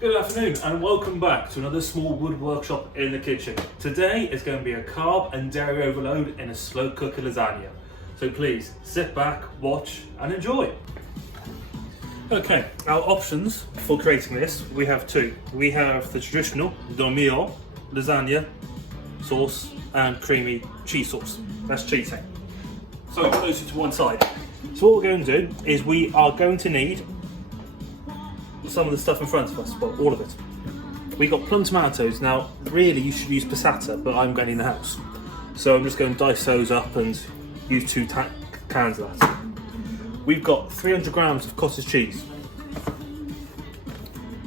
Good afternoon and welcome back to another small wood workshop in the kitchen. Today is going to be a carb and dairy overload in a slow cooker lasagna. So please sit back, watch and enjoy. Okay, our options for creating this, we have two. We have the traditional dormio lasagna sauce and creamy cheese sauce. That's cheating. So put those to one side. So what we're going to do is we are going to need some of the stuff in front of us, well, all of it. We got plum tomatoes. Now, really, you should use passata, but I'm going in the house, so I'm just going to dice those up and use two cans of that. We've got 300 grams of cottage cheese,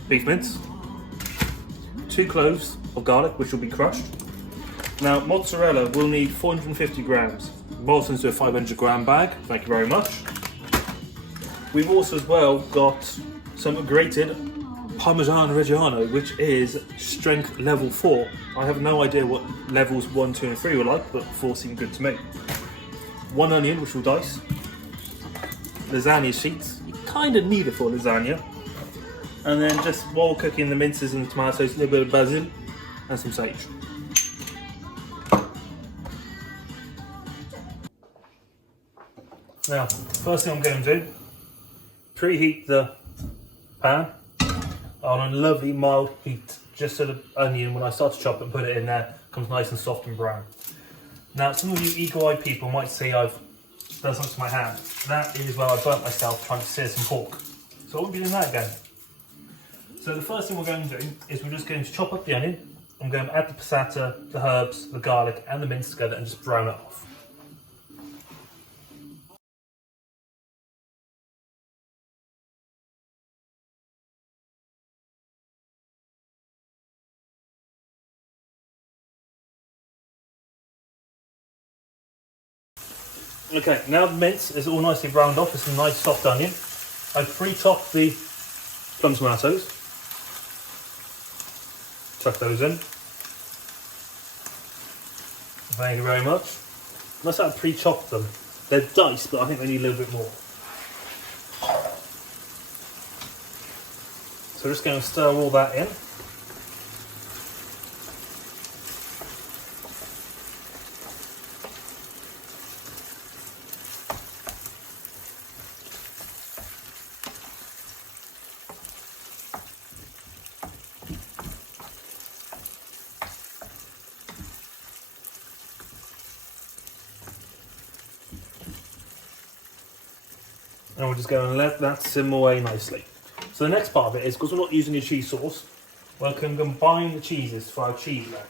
beef mince, 2 cloves of garlic, which will be crushed. Now, mozzarella will need 450 grams. Boils into a 500 gram bag. Thank you very much. We've also as well got some grated Parmesan Reggiano, which is strength level 4. I have no idea what levels 1, 2 and 3 were like, but 4 seemed good to me. 1 onion, which we'll dice. Lasagna sheets, you kind of need it for lasagna. And then just while cooking the minces and the tomatoes, a little bit of basil and some sage. Now, first thing I'm going to do, preheat the pan on a lovely mild heat, just so the onion, when I start to chop it and put it in there, comes nice and soft and brown. Now, some of you eagle-eyed people might say I've done something to my hand. That is where I burnt myself trying to sear some pork. So I won't be doing that again. So the first thing we're going to do is we're just going to chop up the onion. I'm going to add the passata, the herbs, the garlic and the mince together and just brown it off. Okay, now the mince is all nicely browned off with some nice soft onion. I've pre-chopped the plum tomatoes. Tuck those in. Thank you very much. Unless I pre-chopped them. They're diced, but I think they need a little bit more. So we're just going to stir all that in. And we're just going to let that simmer away nicely. So the next part of it is, because we're not using any cheese sauce, we can combine the cheeses for our cheese layer.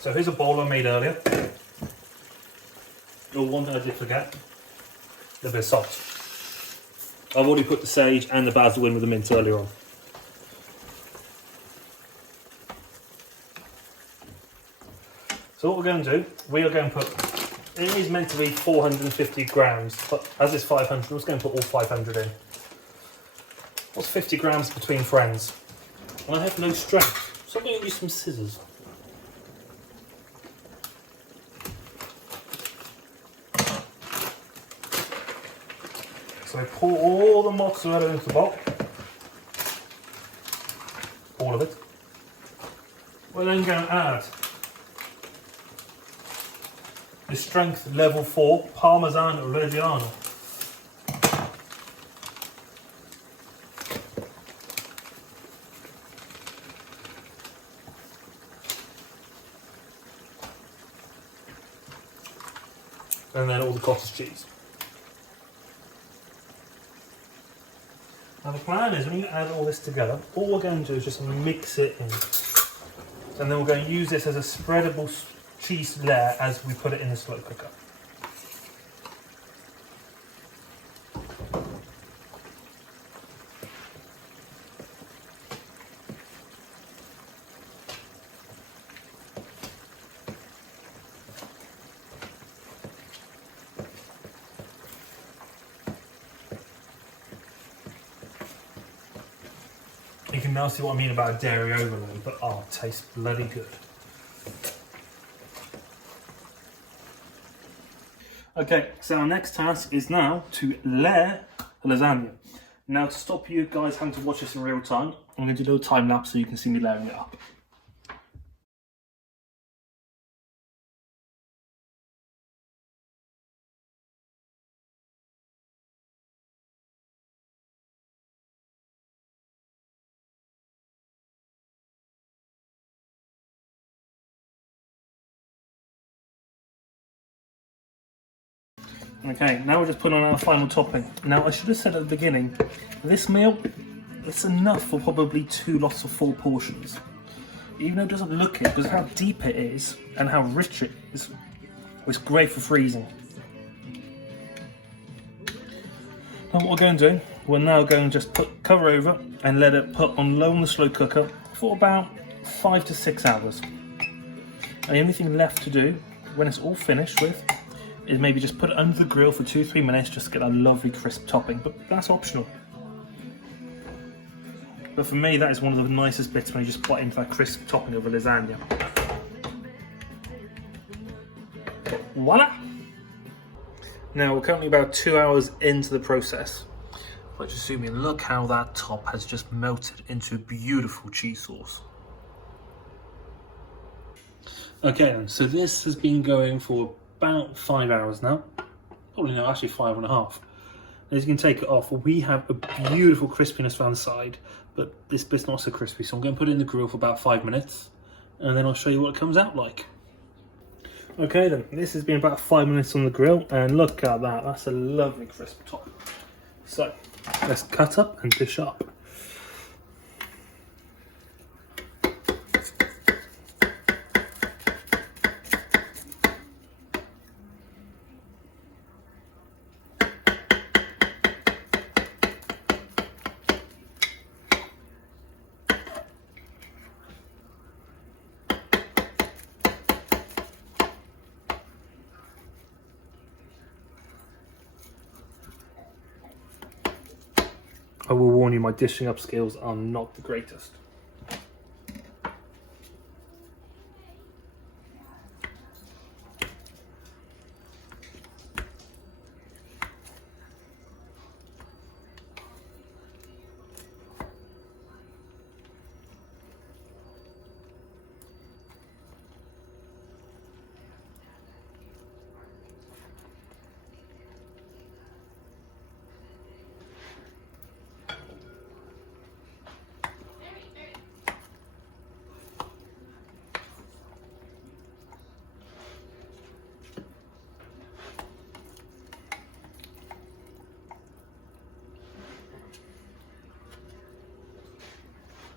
So here's a bowl I made earlier. Oh, one thing I did forget, a little bit of salt. I've already put the sage and the basil in with the mint earlier on. So what we're going to do, we are going to put, it is meant to be 450 grams, but as it's 500, I'm just going to put all 500 in. What's 50 grams between friends? And I have no strength, so I'm going to use some scissors. So I pour all the mozzarella into the bowl. All of it. We're then going to add the strength level 4 Parmesan Reggiano. And then all the cottage cheese. Now the plan is when you add all this together, all we're going to do is just mix it in. And then we're going to use this as a spreadable cheese layer as we put it in the slow cooker. You can now see what I mean about a dairy overload, but oh, it tastes bloody good. Okay, so our next task is now to layer the lasagna. Now to stop you guys having to watch this in real time, I'm going to do a little time lapse so you can see me layering it up. Okay, now we're just putting on our final topping. Now I should have said at the beginning, this meal, it's enough for probably 2 lots of 4 portions. Even though it doesn't look it, because of how deep it is and how rich it is, it's great for freezing. Now what we're going to do, we're now going to just cover over and let it put on low on the slow cooker for about 5 to 6 hours. And the only thing left to do, when it's all finished with, is maybe just put it under the grill for 2-3 minutes just to get a lovely crisp topping, but that's optional. But for me, that is one of the nicest bits when you just bite into that crisp topping of a lasagna. Voila! Now we're currently about 2 hours into the process. But just zoom in, look how that top has just melted into a beautiful cheese sauce. Okay then, so this has been going for about 5 hours now. Probably no, actually 5.5. As you can take it off, we have a beautiful crispiness around the side, but this bit's not so crispy, so I'm going to put it in the grill for about 5 minutes, and then I'll show you what it comes out like. Okay then, this has been about 5 minutes on the grill, and look at that, that's a lovely crisp top. So, let's cut up and dish up. I will warn you, my dishing up skills are not the greatest.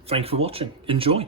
Thank you for watching. Enjoy.